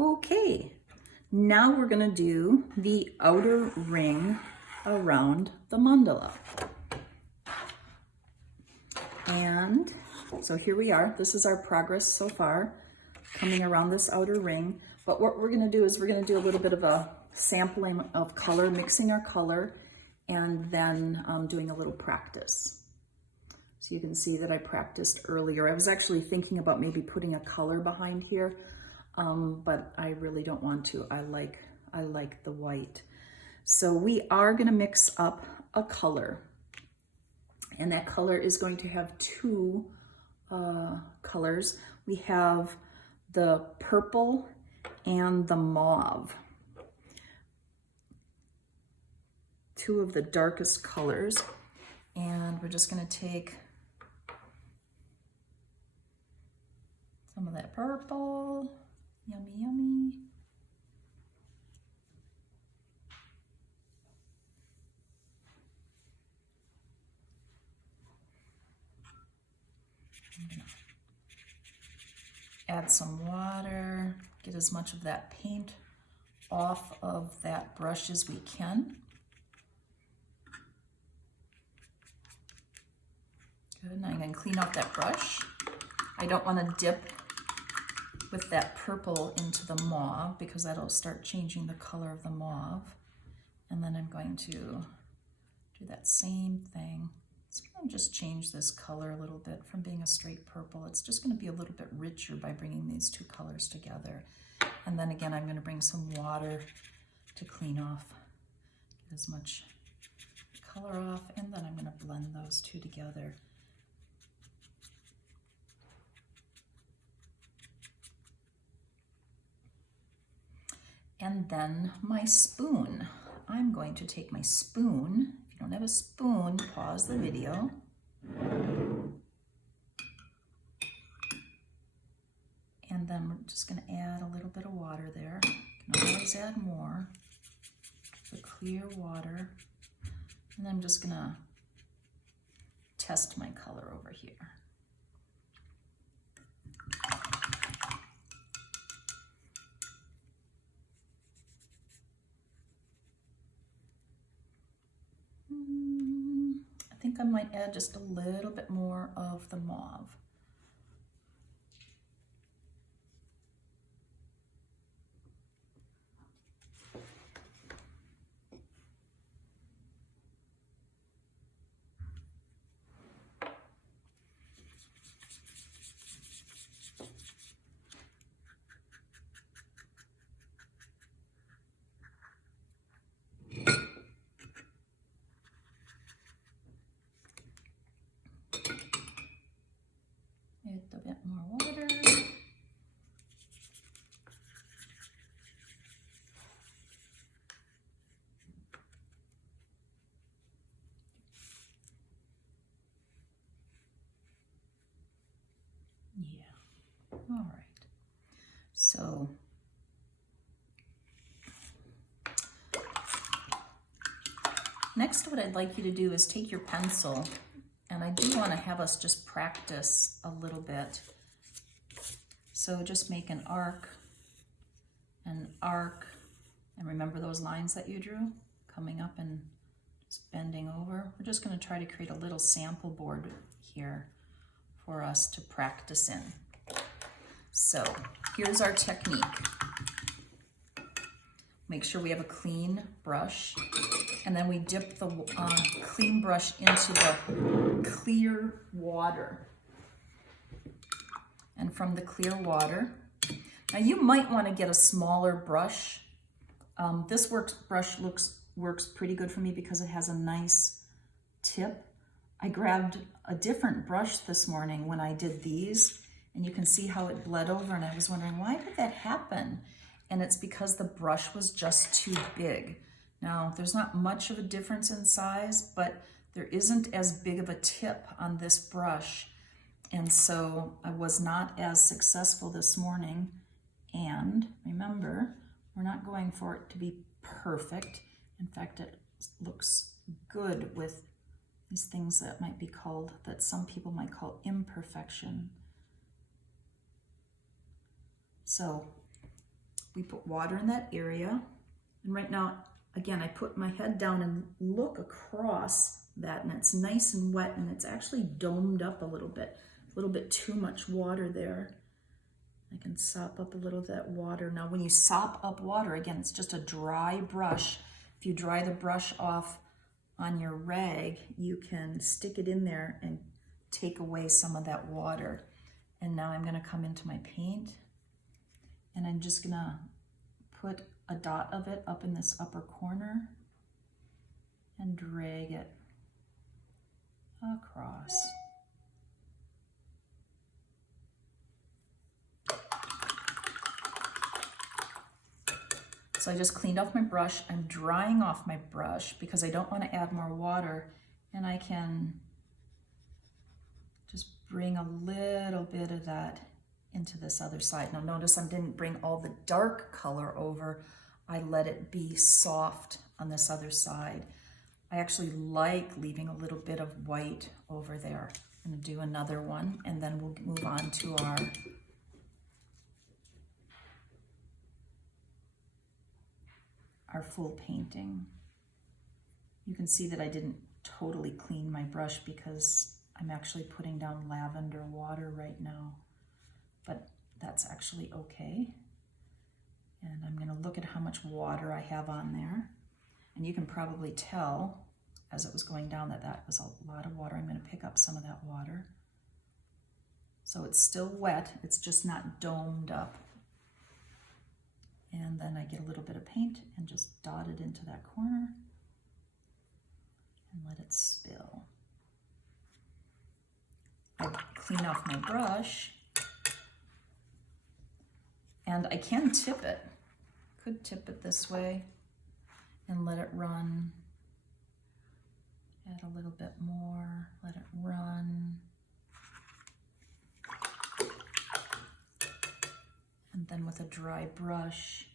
Okay, now we're gonna do the outer ring around the mandala. And so here we are. This is our progress so far, coming around this outer ring. But what we're gonna do is we're gonna do a little bit of a sampling of color, mixing our color, and then doing a little practice. So you can see that I practiced earlier. I was actually thinking about maybe putting a color behind here, but I really don't want to. I like the white. So we are gonna mix up a color, and that color is going to have two colors. We have the purple and the mauve. Two of the darkest colors. And we're just gonna take some of that purple, yummy, yummy. Add some water, get as much of that paint off of that brush as we can. Good, and I'm going to clean off that brush. I don't want to dip with that purple into the mauve because that'll start changing the color of the mauve. And then I'm going to do that same thing. It's going to just change this color a little bit from being a straight purple. It's just going to be a little bit richer by bringing these two colors together. And then again, I'm going to bring some water to clean off, get as much color off, and then I'm going to blend those two together. And then my spoon. I'm going to take my spoon. If you don't have a spoon, pause the video. And then we're just going to add a little bit of water there. You can always add more. The clear water. And I'm just going to test my color over here. I think I might add just a little bit more of the mauve. Add a bit more water. Yeah, all right. So next, what I'd like you to do is take your pencil, and I do want to have us just practice a little bit. So just make an arc, and remember those lines that you drew, coming up and just bending over. We're just going to try to create a little sample board here for us to practice in. So here's our technique. Make sure we have a clean brush, and then we dip the clean brush into the clear water. And from the clear water, now you might want to get a smaller brush. This brush works pretty good for me because it has a nice tip. I grabbed a different brush this morning when I did these, and you can see how it bled over, and I was wondering, why did that happen? And it's because the brush was just too big. Now, there's not much of a difference in size, but there isn't as big of a tip on this brush. And so I was not as successful this morning. And remember, we're not going for it to be perfect. In fact, it looks good with these things that might be called, that some people might call imperfection. So we put water in that area. And right now, again, I put my head down and look across that, and it's nice and wet, and it's actually domed up a little bit too much water there. I can sop up a little of that water. Now, when you sop up water, again, it's just a dry brush. If you dry the brush off on your rag, you can stick it in there and take away some of that water. And now I'm gonna come into my paint, and I'm just gonna put a dot of it up in this upper corner and drag it across. So I just cleaned off my brush. I'm drying off my brush because I don't want to add more water, and I can just bring a little bit of that into this other side. Now notice I didn't bring all the dark color over. I let it be soft on this other side. I actually like leaving a little bit of white over there. I'm gonna do another one, and then we'll move on to our full painting. You can see that I didn't totally clean my brush because I'm actually putting down lavender water right now, but that's actually okay. And I'm gonna look at how much water I have on there. And you can probably tell as it was going down that that was a lot of water. I'm gonna pick up some of that water. So it's still wet, it's just not domed up. And then I get a little bit of paint and just dot it into that corner and let it spill. I clean off my brush, and I can tip it. Could tip it this way and let it run. Add a little bit more, let it run. And then with a dry brush,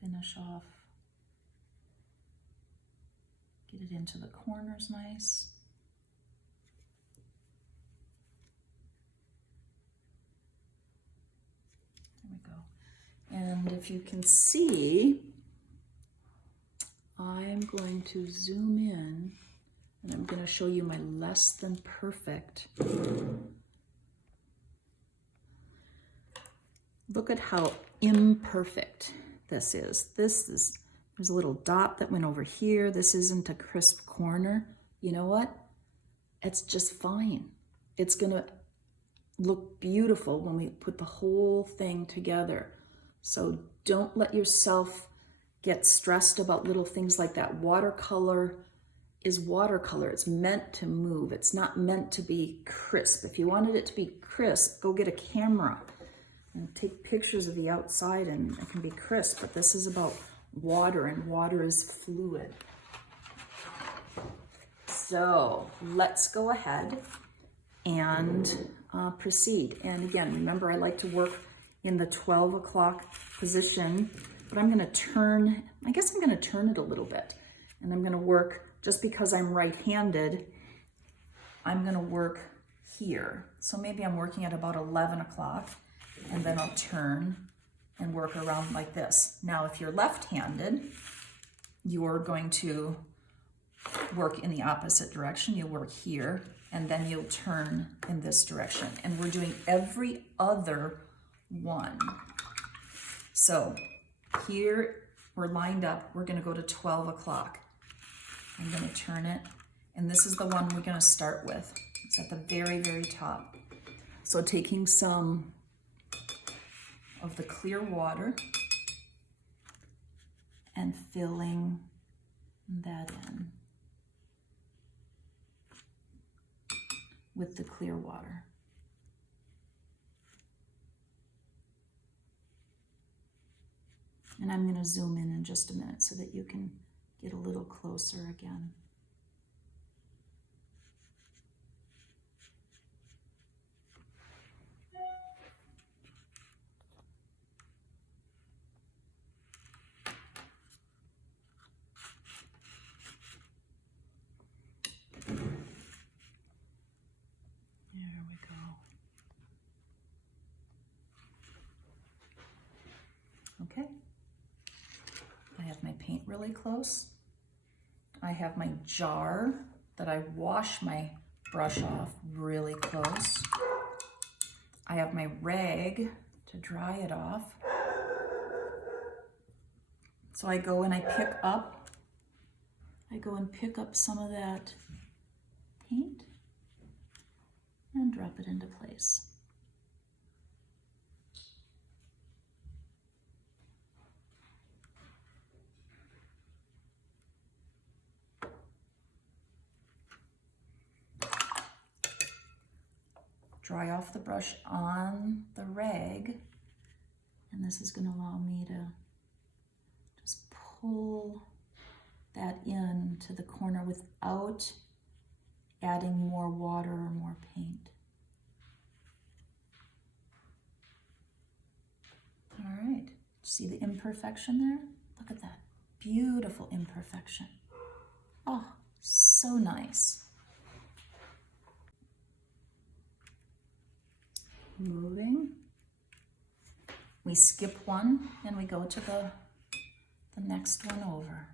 finish off, get it into the corners nice. There we go. And if you can see, I'm going to zoom in, and I'm going to show you my less than perfect. Look at how imperfect this is. There's a little dot that went over here. This isn't a crisp corner. You know what? It's just fine. It's gonna look beautiful when we put the whole thing together. So don't let yourself get stressed about little things like that. Watercolor is watercolor. It's meant to move. It's not meant to be crisp. If you wanted it to be crisp, go get a camera and take pictures of the outside, and it can be crisp, but this is about water, and water is fluid. So let's go ahead and proceed. And again, remember, I like to work in the 12 o'clock position, but I'm gonna turn, I guess I'm gonna turn it a little bit, and I'm gonna work, just because I'm right-handed, I'm gonna work here. So maybe I'm working at about 11 o'clock, and then I'll turn and work around like this. Now, if you're left-handed, you're going to work in the opposite direction. You'll work here, and then you'll turn in this direction. And we're doing every other one. So here we're lined up. We're gonna go to 12 o'clock. I'm gonna turn it, and this is the one we're gonna start with. It's at the very, very top. So taking some of the clear water and filling that in with the clear water. And I'm going to zoom in just a minute so that you can get a little closer again. really close. I have my jar that I wash my brush off really close. I have my rag to dry it off. So I go and I pick up some of that paint and drop it into place. Dry off the brush on the rag, and this is going to allow me to just pull that in to the corner without adding more water or more paint. All right, see the imperfection there? Look at that, beautiful imperfection. Oh, so nice. Moving. We skip one and we go to the next one over.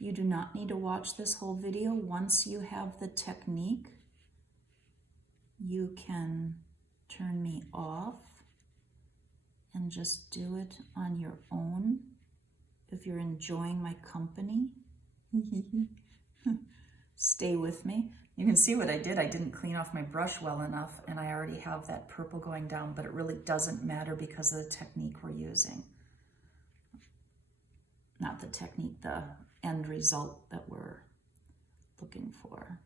You do not need to watch this whole video. Once you have the technique, you can turn me off and just do it on your own if you're enjoying my company. Stay with me. You can see what I did. I didn't clean off my brush well enough, and I already have that purple going down, but it really doesn't matter because of the technique we're using. Not the technique, the end result that we're looking for.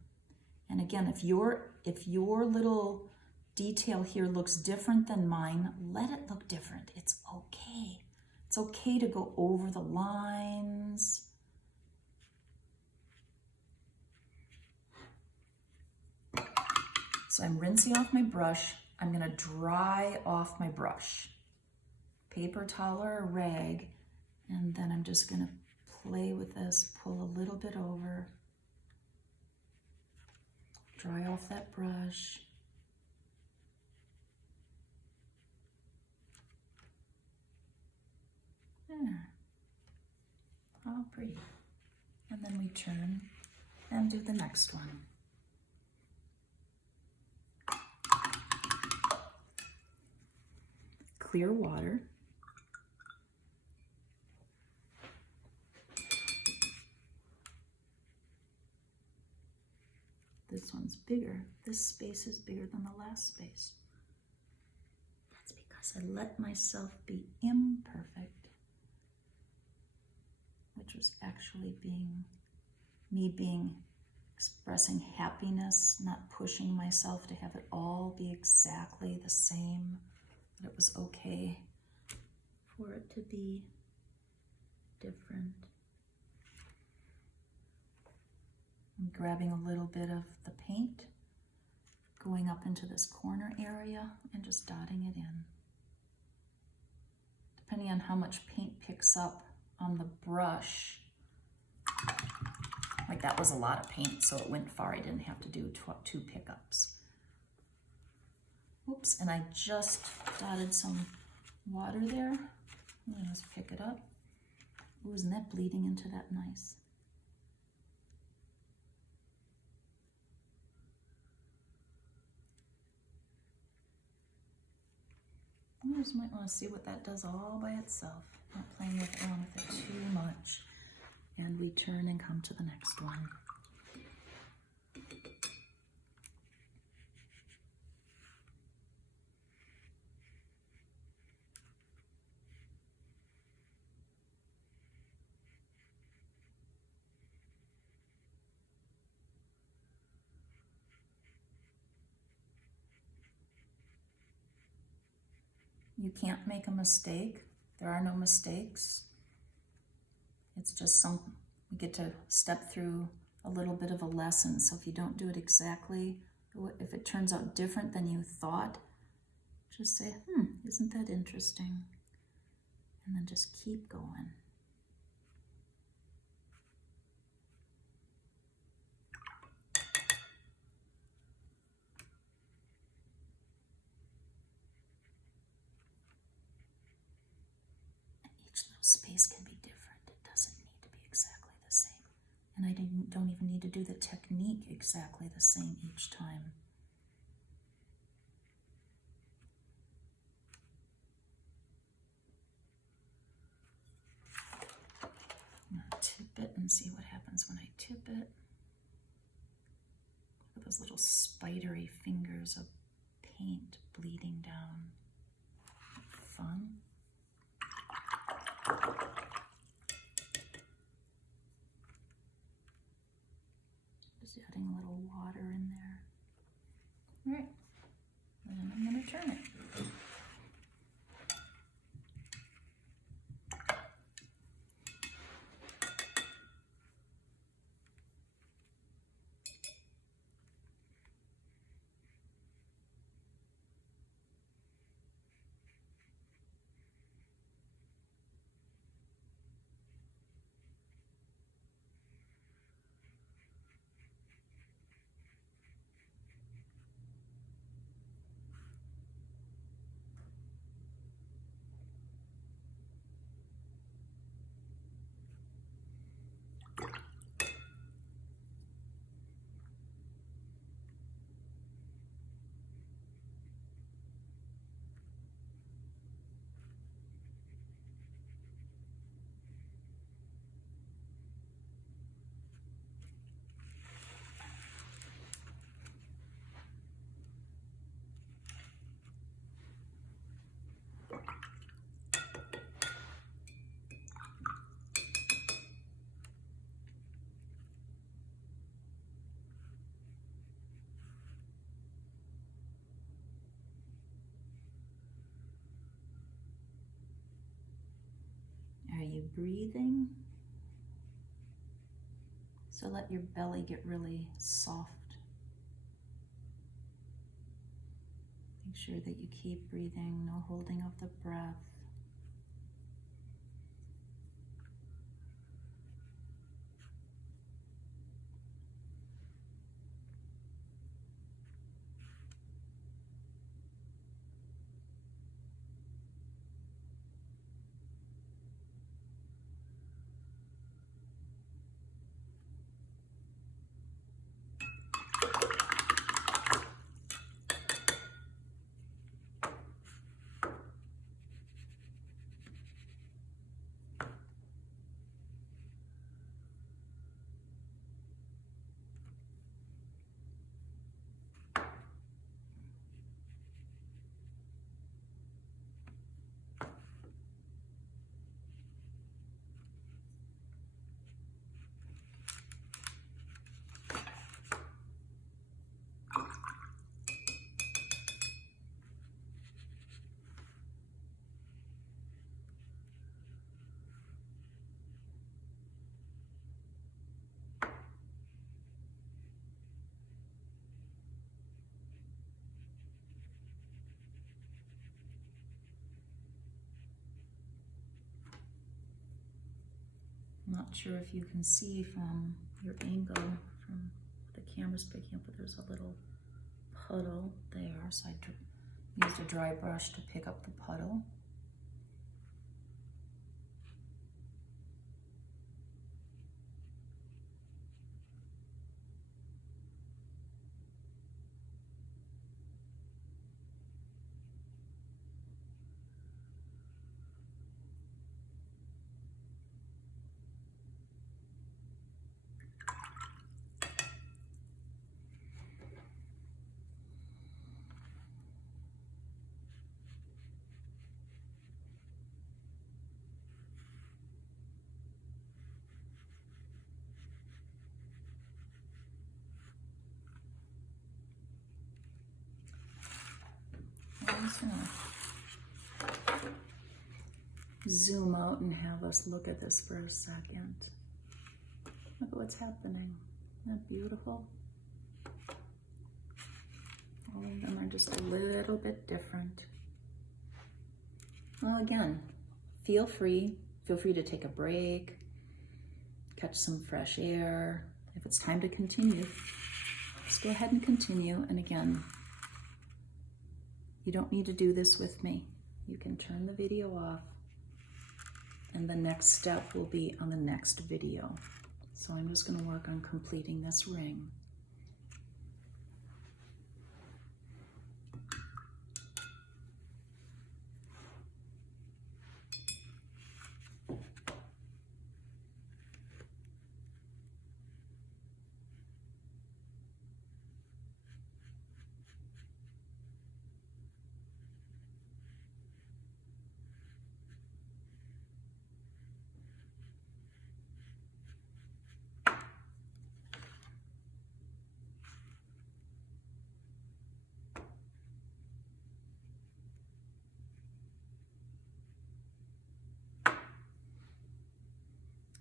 And again, if your little detail here looks different than mine, let it look different. It's okay. It's okay to go over the lines. So I'm rinsing off my brush. I'm going to dry off my brush. Paper towel or a rag, and then I'm just going to play with this, pull a little bit over, dry off that brush. There. How pretty. And then we turn and do the next one. Clear water. This one's bigger. This space is bigger than the last space. That's because I let myself be imperfect, which was actually expressing happiness, not pushing myself to have it all be exactly the same. That it was okay for it to be different. I'm grabbing a little bit of the paint, going up into this corner area and just dotting it in. Depending on how much paint picks up on the brush, like that was a lot of paint, so it went far. I didn't have to do two pickups. Oops, and I just dotted some water there. Let's pick it up. Ooh, isn't that bleeding into that nice? You just might want to see what that does all by itself. Not playing around with it too much. And we turn and come to the next one. You can't make a mistake. There are no mistakes. It's just we get to step through a little bit of a lesson. So if you don't do it exactly, if it turns out different than you thought, just say, isn't that interesting? And then just keep going. space can be different. It doesn't need to be exactly the same. And I don't even need to do the technique exactly the same each time. I'm going to tip it and see what happens when I tip it. Look at those little spidery fingers of paint bleeding down. Fun. Just adding a little water in there. All right, and I'm going to turn it. Are you breathing? So let your belly get really soft. Make sure that you keep breathing, no holding of the breath. I'm not sure if you can see from your angle, from the camera's picking up, but there's a little puddle there. So I used a dry brush to pick up the puddle. I'm just gonna zoom out and have us look at this for a second. Look at what's happening. Isn't that beautiful? All of them are just a little bit different. Well, again, feel free to take a break, catch some fresh air. If it's time to continue, just go ahead and continue. And again, you don't need to do this with me. You can turn the video off. And the next step will be on the next video. So I'm just going to work on completing this ring.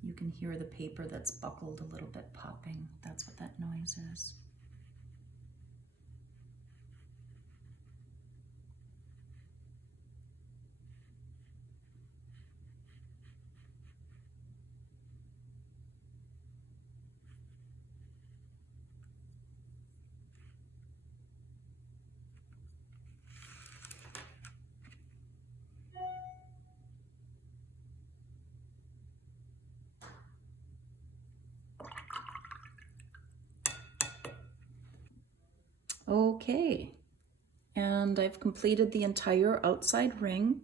You can hear the paper that's buckled a little bit popping. That's what that noise is. Okay, and I've completed the entire outside ring.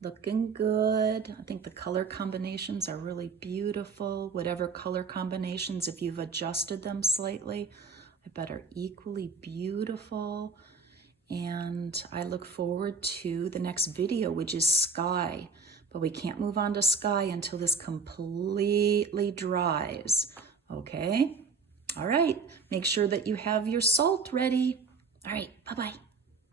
Looking good. I think the color combinations are really beautiful. Whatever color combinations, if you've adjusted them slightly, I bet are equally beautiful. And I look forward to the next video, which is sky. But we can't move on to sky until this completely dries, okay? All right, make sure that you have your salt ready. All right, bye-bye.